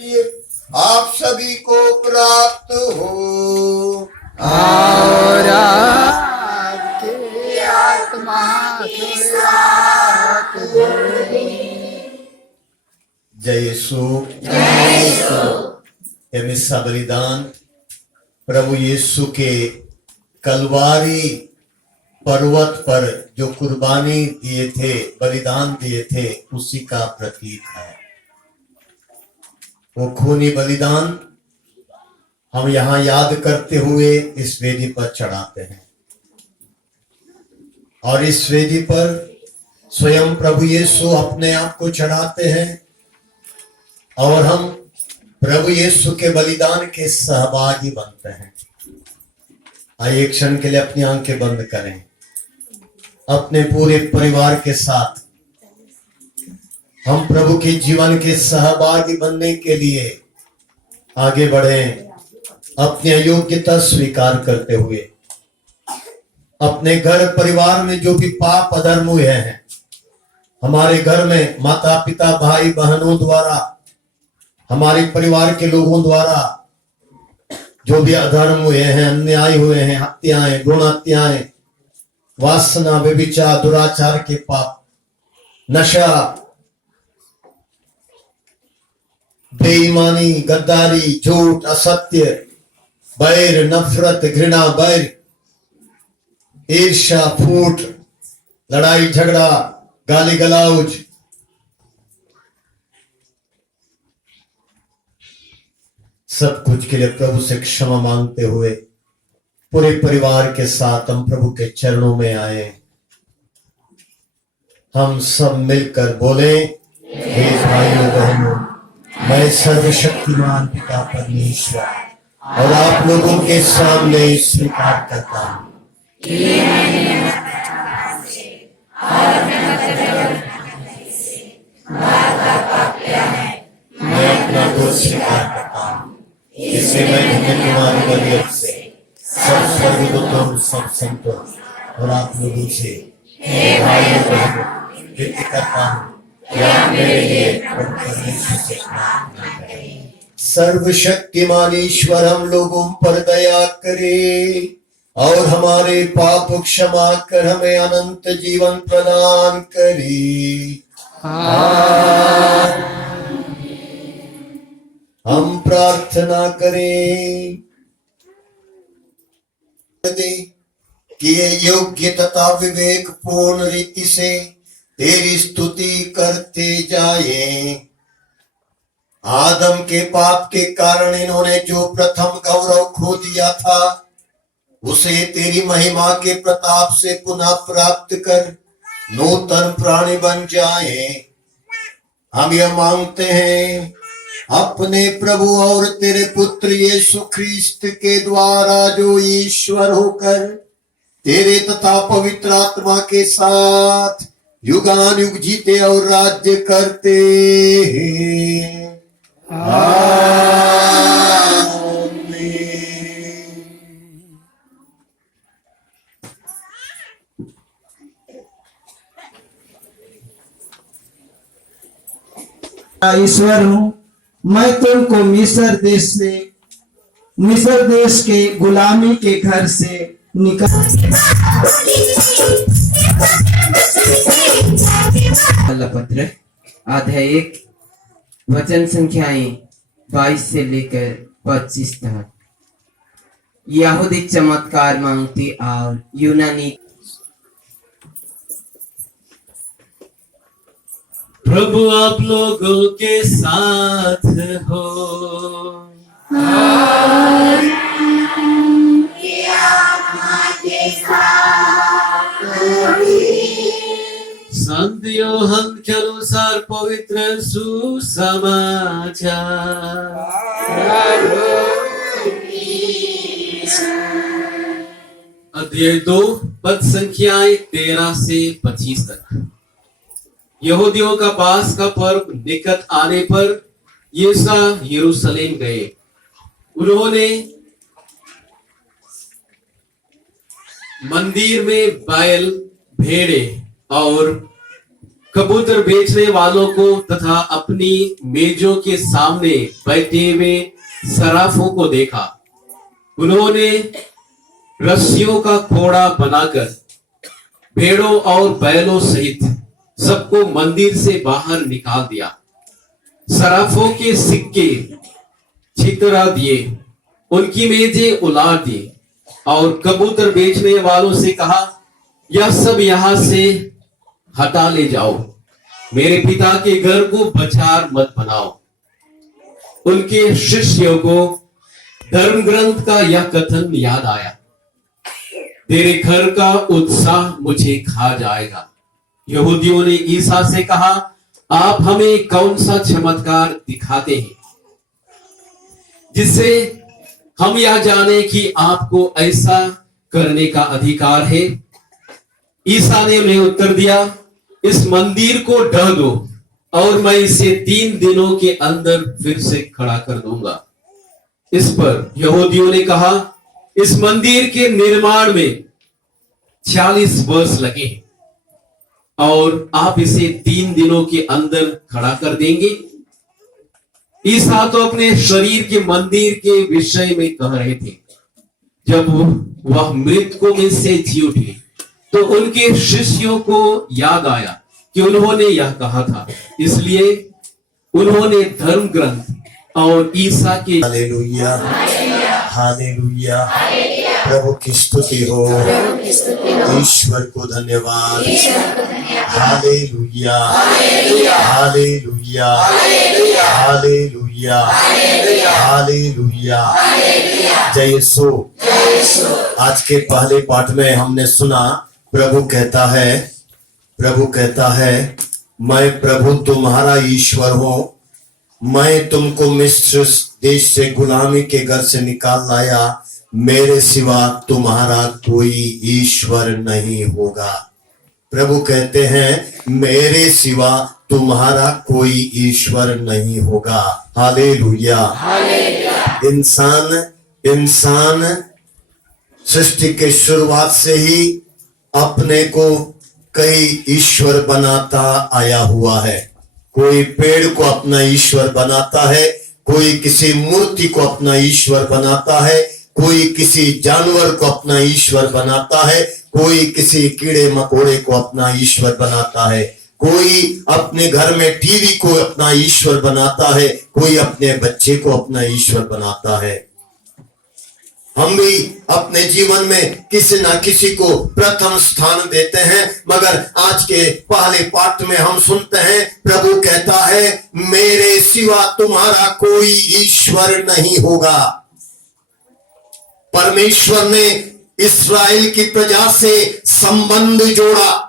आप सभी को प्राप्त हो और आपकी आत्मा के साथ भी। जय यीशु। ये मिस्सा बलिदान प्रभु यीशु के कलवारी पर्वत पर जो कुर्बानी दिए थे, बलिदान दिए थे, उसी का प्रतीक है। वो खूनी बलिदान हम यहां याद करते हुए इस वेदी पर चढ़ाते हैं और इस वेदी पर स्वयं प्रभु यीशु अपने आप को चढ़ाते हैं और हम प्रभु यीशु के बलिदान के सहभागी बनते हैं। आइए एक क्षण के लिए अपनी आंखें बंद करें, अपने पूरे परिवार के साथ हम प्रभु के जीवन के सहभागी बनने के लिए आगे बढ़े, अपनी अयोग्यता स्वीकार करते हुए अपने घर परिवार में जो भी पाप अधर्म हुए हैं, हमारे घर में माता पिता भाई बहनों द्वारा, हमारे परिवार के लोगों द्वारा जो भी अधर्म हुए हैं, अन्याय हुए हैं, हत्याएं, भ्रूण हत्याएं, वासना, व्यभिचार, दुराचार के पाप, नशा, बेईमानी, गद्दारी, झूठ, असत्य, बैर, नफरत, घृणा, बैर, ईर्ष्या, फूट, लड़ाई झगड़ा, गाली गलौज, सब कुछ के लिए प्रभु से क्षमा मांगते हुए पूरे परिवार के साथ हम प्रभु के चरणों में आए। हम सब मिलकर बोले, हे भाइयों बहनों, मैं सर्वशक्तिमान पिता परमेश्वर और आप लोगों के सामने स्वीकार करता हूं मैं अपना दोष स्वीकार करता हूं, इससे मैं तुम्हारी वरीयत से सब स्वर्गदूतों, सब संतों और आप लोगों से हे भाइयों बहनों विनती करता हूं कि आप मेरे लिए प्रभु परमेश्वर से प्रार्थना करें। सर्वशक्तिमान ईश्वर हम लोगों पर दया करे और हमारे पाप क्षमा कर हमें अनंत जीवन प्रदान करे। हम प्रार्थना करें कि ये योग्य तथा विवेक पूर्ण रीति से तेरी स्तुति करते जाए। आदम के पाप के कारण इन्होंने जो प्रथम गौरव खो दिया था, उसे तेरी महिमा के प्रताप से पुनः प्राप्त कर नूतन प्राणी बन जाए। हम यह मांगते हैं अपने प्रभु और तेरे पुत्र यीशु ख्रिस्त के द्वारा, जो ईश्वर होकर तेरे तथा पवित्र आत्मा के साथ युगानुयुग जीते और राज्य करते हैं। ईश्वर हूँ, मैं तुमको मिस्र देश के गुलामी के घर से निकाल पत्र अध्याय 1 वचन संख्याएं 22 से लेकर 25 तक। यहूदी चमत्कार मांगती और यूनानी। प्रभु आप लोगों के साथ हो। संत योहन के अनुसार पवित्र सुसमाचार। अध्याय 2 पद संख्याएं 13 से 25 तक। यहूदियों का पास का पर्व निकट आने पर यीशु यरूशलेम गए। उन्होंने मंदिर में बैल, भेड़े और कबूतर बेचने वालों को तथा अपनी मेजों के सामने बैठे हुए सराफों को देखा। उन्होंने रस्सियों का खोड़ा बनाकर भेड़ों और बैलों सहित सबको मंदिर से बाहर निकाल दिया। सराफों के सिक्के छितरा दिए, उनकी मेजें उलाट दी और कबूतर बेचने वालों से कहा, यह सब यहां से हटा ले जाओ, मेरे पिता के घर को बाजार मत बनाओ। उनके शिष्यों को धर्म ग्रंथ का यह कथन याद आया, तेरे घर का उत्साह मुझे खा जाएगा। यहूदियों ने ईसा से कहा, आप हमें कौन सा चमत्कार दिखाते हैं जिससे हम यह जाने कि आपको ऐसा करने का अधिकार है। ईसा ने उन्हें उत्तर दिया, इस मंदिर को ढह दो और मैं इसे 3 दिनों के अंदर फिर से खड़ा कर दूंगा। इस पर यहूदियों ने कहा, इस मंदिर के निर्माण में 40 वर्ष लगे और आप इसे 3 दिनों के अंदर खड़ा कर देंगे। ईसा तो अपने शरीर के मंदिर के विषय में कह रहे थे। जब वह मृतकों में से जी उठे तो उनके शिष्यों को याद आया कि उन्होंने यह कहा था, इसलिए उन्होंने धर्म ग्रंथ और ईसा के हालेलुया, हालेलुया, प्रभु की स्तुति हो, ईश्वर को धन्यवाद, हालेलुया, हालेलुया, हालेलुया, हालेलुया, जय यीशु। आज के पहले पाठ में हमने सुना, प्रभु कहता है मैं प्रभु तुम्हारा ईश्वर हूं, मैं तुमको मिस्र देश से गुलामी के घर से निकाल लाया, मेरे सिवा तुम्हारा कोई ईश्वर नहीं होगा। प्रभु कहते हैं मेरे सिवा तुम्हारा कोई ईश्वर नहीं होगा। हालेलुया। इंसान सृष्टि के शुरुआत से ही अपने को कई ईश्वर बनाता आया हुआ है। कोई पेड़ को अपना ईश्वर बनाता है, कोई किसी मूर्ति को अपना ईश्वर बनाता है, कोई किसी जानवर को अपना ईश्वर बनाता है, कोई किसी कीड़े मकोड़े को अपना ईश्वर बनाता है, कोई अपने घर में टीवी को अपना ईश्वर बनाता है, कोई अपने बच्चे को अपना ईश्वर बनाता है। हम भी अपने जीवन में किसी ना किसी को प्रथम स्थान देते हैं, मगर आज के पहले पाठ में हम सुनते हैं प्रभु कहता है मेरे सिवा तुम्हारा कोई ईश्वर नहीं होगा। परमेश्वर ने इस्राएल की प्रजा से संबंध जोड़ा,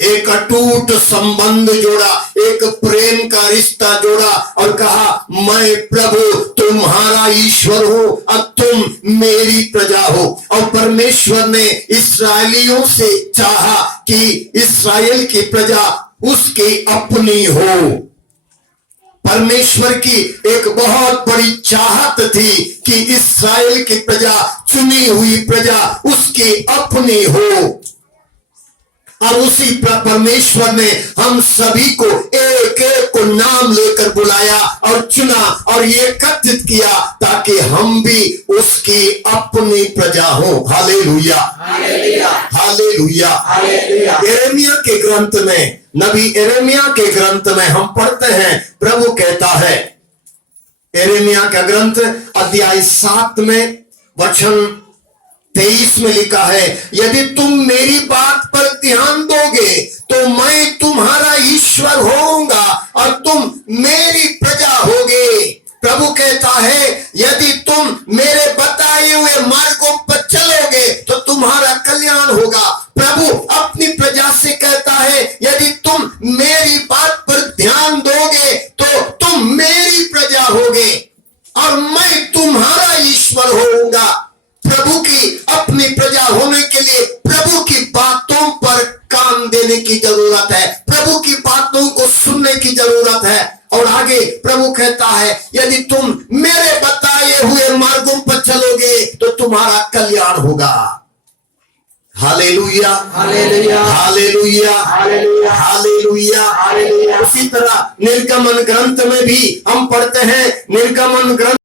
एक अटूट संबंध जोड़ा, एक प्रेम का रिश्ता जोड़ा और कहा मैं प्रभु तुम्हारा ईश्वर हूं और तुम मेरी प्रजा हो। और परमेश्वर ने इस्राएलियों से चाहा कि इस्राएल की प्रजा उसकी अपनी हो। परमेश्वर की एक बहुत बड़ी चाहत थी कि इस्राएल की प्रजा, चुनी हुई प्रजा उसकी अपनी हो। और उसी परमेश्वर ने हम सभी को एक एक को नाम लेकर बुलाया और चुना और ये एकत्रित किया ताकि हम भी उसकी अपनी प्रजा हो। Hallelujah, hallelujah. यिर्मयाह के ग्रंथ में, नबी यिर्मयाह के ग्रंथ में हम पढ़ते हैं प्रभु कहता है, यिर्मयाह का ग्रंथ अध्याय 7 में वचन 23 में लिखा है, यदि तुम मेरी बात पर ध्यान दोगे तो मैं तुम्हारा ईश्वर होऊंगा और तुम मेरी प्रजा होगे। प्रभु कहता है यदि तुम मेरे बताए हुए मार्गों पर चलोगे तो तुम्हारा कल्याण होगा। प्रभु अपनी प्रजा से कहता है यदि तुम मेरी बात पर ध्यान दोगे तो तुम मेरी प्रजा होगे और मैं तुम्हारा ईश्वर होऊंगा। प्रभु की अपनी प्रजा होने के लिए प्रभु की बातों पर कान देने की जरूरत है, प्रभु की बातों को सुनने की जरूरत है। और आगे प्रभु कहता है यदि तुम मेरे बताए हुए मार्गों पर चलोगे तो तुम्हारा कल्याण होगा। Hallelujah, hallelujah, hallelujah, hallelujah, hallelujah, hallelujah. उसी तरह निर्गमन ग्रंथ में भी हम पढ़ते हैं, निर्गमन ग्रंथ